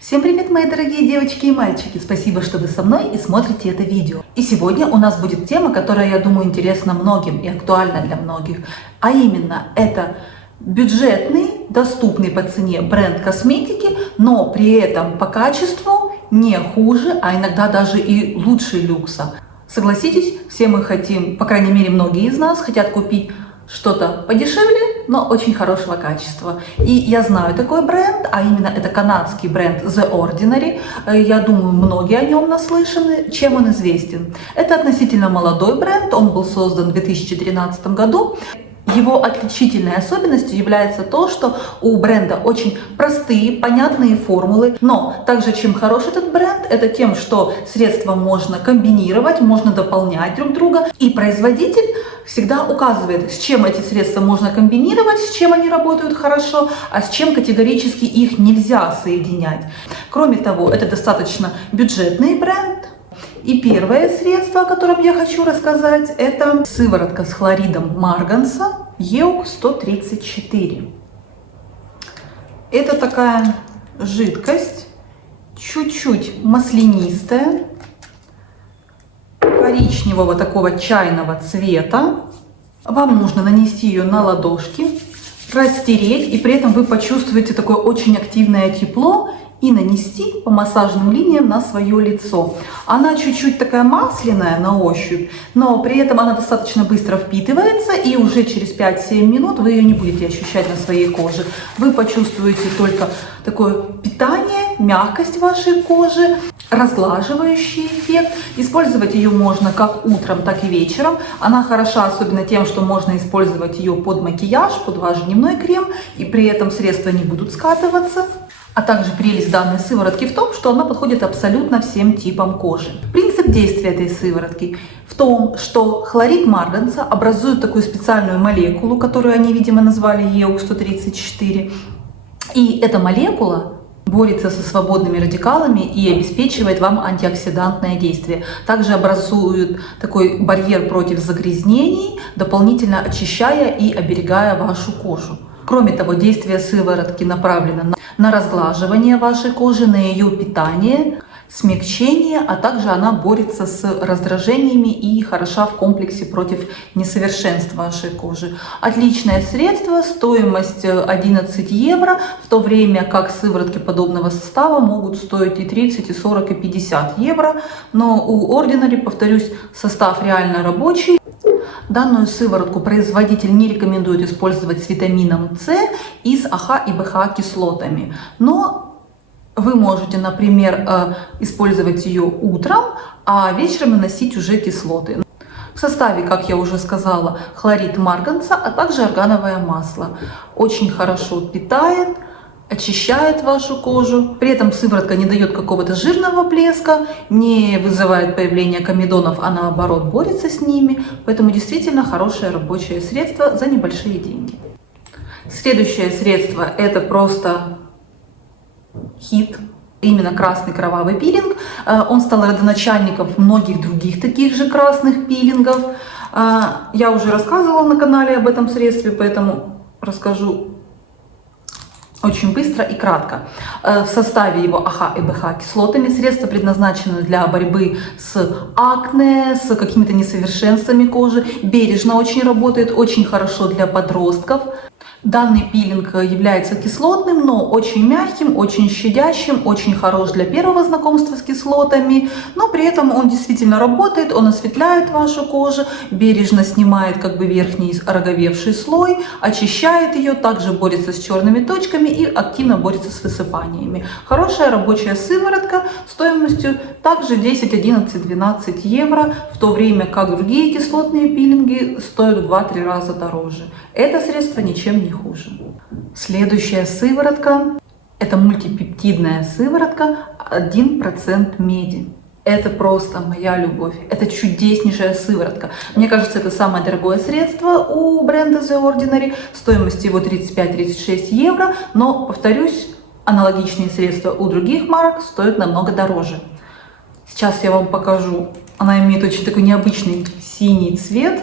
Всем привет, мои дорогие девочки и мальчики! Спасибо, что вы со мной и смотрите это видео. И сегодня у нас будет тема, которая, я думаю, интересна многим и актуальна для многих. А именно, это бюджетный, доступный по цене бренд косметики, но при этом по качеству не хуже, а иногда даже и лучше люкса. Согласитесь, все мы хотим, по крайней мере, многие из нас хотят купить что-то подешевле, но очень хорошего качества. И я знаю такой бренд, а именно это канадский бренд The Ordinary. Я думаю, многие о нем наслышаны. Чем он известен? Это относительно молодой бренд, он был создан в 2013 году. Его отличительной особенностью является то, что у бренда очень простые, понятные формулы. Но также чем хорош этот бренд, это тем, что средства можно комбинировать, можно дополнять друг друга. И производитель всегда указывает, с чем эти средства можно комбинировать, с чем они работают хорошо, а с чем категорически их нельзя соединять. Кроме того, это достаточно бюджетный бренд. И первое средство, о котором я хочу рассказать, это сыворотка с хлоридом марганца EUK 134. Это такая жидкость, чуть-чуть маслянистая, коричневого такого чайного цвета. Вам нужно нанести ее на ладошки, растереть, и при этом вы почувствуете такое очень активное тепло, и нанести по массажным линиям на свое лицо. Она чуть-чуть такая масляная на ощупь, но при этом она достаточно быстро впитывается, и уже через 5-7 минут вы ее не будете ощущать на своей коже. Вы почувствуете только такое питание, мягкость вашей кожи, разглаживающий эффект. Использовать ее можно как утром, так и вечером. Она хороша особенно тем, что можно использовать ее под макияж, под ваш дневной крем, и при этом средства не будут скатываться. А также прелесть данной сыворотки в том, что она подходит абсолютно всем типам кожи. Принцип действия этой сыворотки в том, что хлорид марганца образует такую специальную молекулу, которую они, видимо, назвали EUK 134. И эта молекула борется со свободными радикалами и обеспечивает вам антиоксидантное действие. Также образует такой барьер против загрязнений, дополнительно очищая и оберегая вашу кожу. Кроме того, действие сыворотки направлено на разглаживание вашей кожи, на ее питание, смягчение, а также она борется с раздражениями и хороша в комплексе против несовершенств вашей кожи. Отличное средство, стоимость 11 евро, в то время как сыворотки подобного состава могут стоить и 30, и 40, и 50 евро. Но у Ordinary, повторюсь, состав реально рабочий. Данную сыворотку производитель не рекомендует использовать с витамином С и с АХ и БХ кислотами. Но вы можете, например, использовать ее утром, а вечером наносить уже кислоты. В составе, как я уже сказала, хлорид марганца, а также органовое масло. Очень хорошо питает, очищает вашу кожу. При этом сыворотка не дает какого-то жирного блеска, не вызывает появления комедонов, а наоборот борется с ними. Поэтому действительно хорошее рабочее средство за небольшие деньги. Следующее средство — это просто хит. Именно красный кровавый пилинг. Он стал родоначальником многих других таких же красных пилингов. Я уже рассказывала на канале об этом средстве, поэтому расскажу очень быстро и кратко. В составе его АХ и БХ кислотами. Средство предназначено для борьбы с акне, с какими-то несовершенствами кожи. Бережно очень работает, очень хорошо для подростков. Данный пилинг является кислотным, но очень мягким, очень щадящим, очень хорош для первого знакомства с кислотами, но при этом он действительно работает, он осветляет вашу кожу, бережно снимает верхний ороговевший слой, очищает ее, также борется с черными точками и активно борется с высыпаниями. Хорошая рабочая сыворотка стоимостью также 10, 11, 12 евро, в то время как другие кислотные пилинги стоят в 2-3 раза дороже. Это средство ничем не хуже. Следующая сыворотка — это мультипептидная сыворотка 1% меди. Это просто моя любовь. Это чудеснейшая сыворотка. Мне кажется, это самое дорогое средство у бренда The Ordinary. Стоимость его 35-36 евро. Но, повторюсь, аналогичные средства у других марок стоят намного дороже. Сейчас я вам покажу. Она имеет очень такой необычный синий цвет.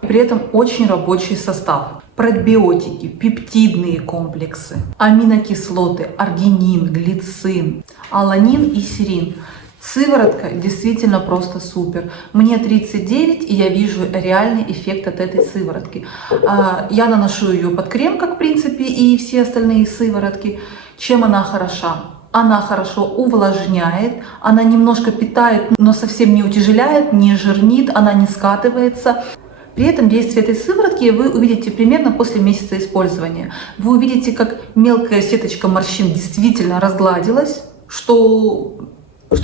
При этом очень рабочий состав. Пробиотики, пептидные комплексы, аминокислоты, аргинин, глицин, аланин и серин. Сыворотка действительно просто супер. Мне 39, и я вижу реальный эффект от этой сыворотки. Я наношу ее под крем, как в принципе и все остальные сыворотки. Чем она хороша? Она хорошо увлажняет, она немножко питает, но совсем не утяжеляет, не жирнит, она не скатывается. При этом действие этой сыворотки вы увидите примерно после месяца использования. Вы увидите, как мелкая сеточка морщин действительно разгладилась, что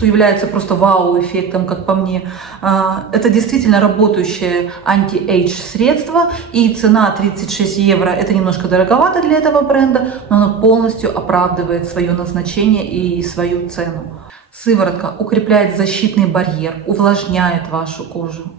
является просто вау-эффектом, как по мне. Это действительно работающее анти-эйдж средство, и цена 36 евро, это немножко дороговато для этого бренда, но оно полностью оправдывает свое назначение и свою цену. Сыворотка укрепляет защитный барьер, увлажняет вашу кожу,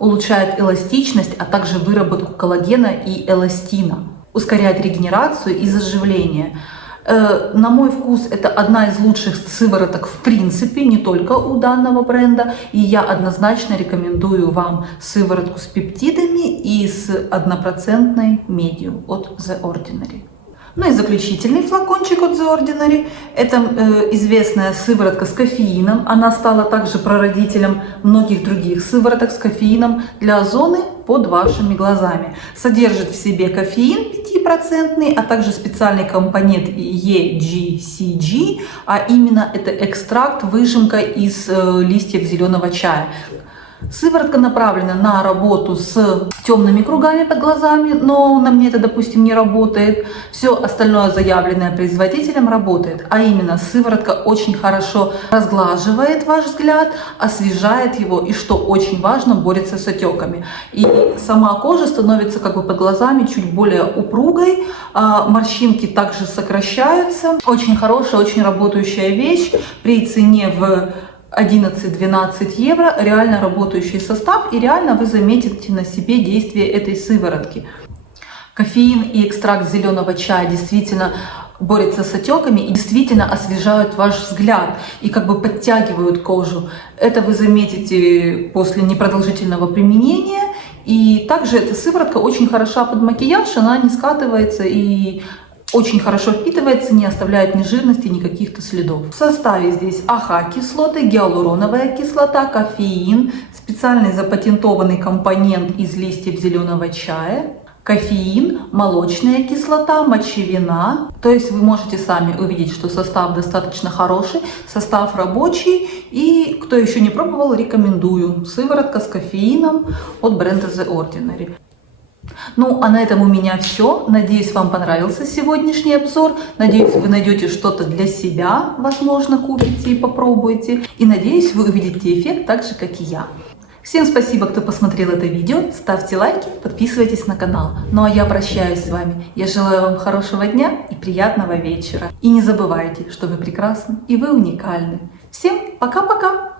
улучшает эластичность, а также выработку коллагена и эластина, ускоряет регенерацию и заживление. На мой вкус, это одна из лучших сывороток в принципе, не только у данного бренда. И я однозначно рекомендую вам сыворотку с пептидами и с 1% медью от The Ordinary. Ну и заключительный флакончик от The Ordinary. Это известная сыворотка с кофеином. Она стала также прародителем многих других сывороток с кофеином для зоны под вашими глазами. Содержит в себе кофеин 5%, а также специальный компонент EGCG, а именно это экстракт, выжимка из листьев зеленого чая. Сыворотка направлена на работу с темными кругами под глазами, но на мне это, допустим, не работает. Все остальное, заявленное производителем, работает. А именно, сыворотка очень хорошо разглаживает ваш взгляд, освежает его и, что очень важно, борется с отеками. И сама кожа становится как бы под глазами чуть более упругой, морщинки также сокращаются. Очень хорошая, очень работающая вещь при цене в 11-12 евро, реально работающий состав, и реально вы заметите на себе действие этой сыворотки. Кофеин и экстракт зеленого чая действительно борются с отеками и действительно освежают ваш взгляд и как бы подтягивают кожу. Это вы заметите после непродолжительного применения. И также эта сыворотка очень хороша под макияж, она не скатывается и очень хорошо впитывается, не оставляет ни жирности, ни каких-то следов. В составе здесь АХ-кислоты, гиалуроновая кислота, кофеин, специальный запатентованный компонент из листьев зеленого чая, кофеин, молочная кислота, мочевина. То есть вы можете сами увидеть, что состав достаточно хороший, состав рабочий. И кто еще не пробовал, рекомендую. Сыворотка с кофеином от бренда The Ordinary. Ну, а на этом у меня все. Надеюсь, вам понравился сегодняшний обзор. Надеюсь, вы найдете что-то для себя, возможно, купите и попробуйте. И надеюсь, вы увидите эффект так же, как и я. Всем спасибо, кто посмотрел это видео. Ставьте лайки, подписывайтесь на канал. Ну а я прощаюсь с вами. Я желаю вам хорошего дня и приятного вечера. И не забывайте, что вы прекрасны и вы уникальны. Всем пока-пока!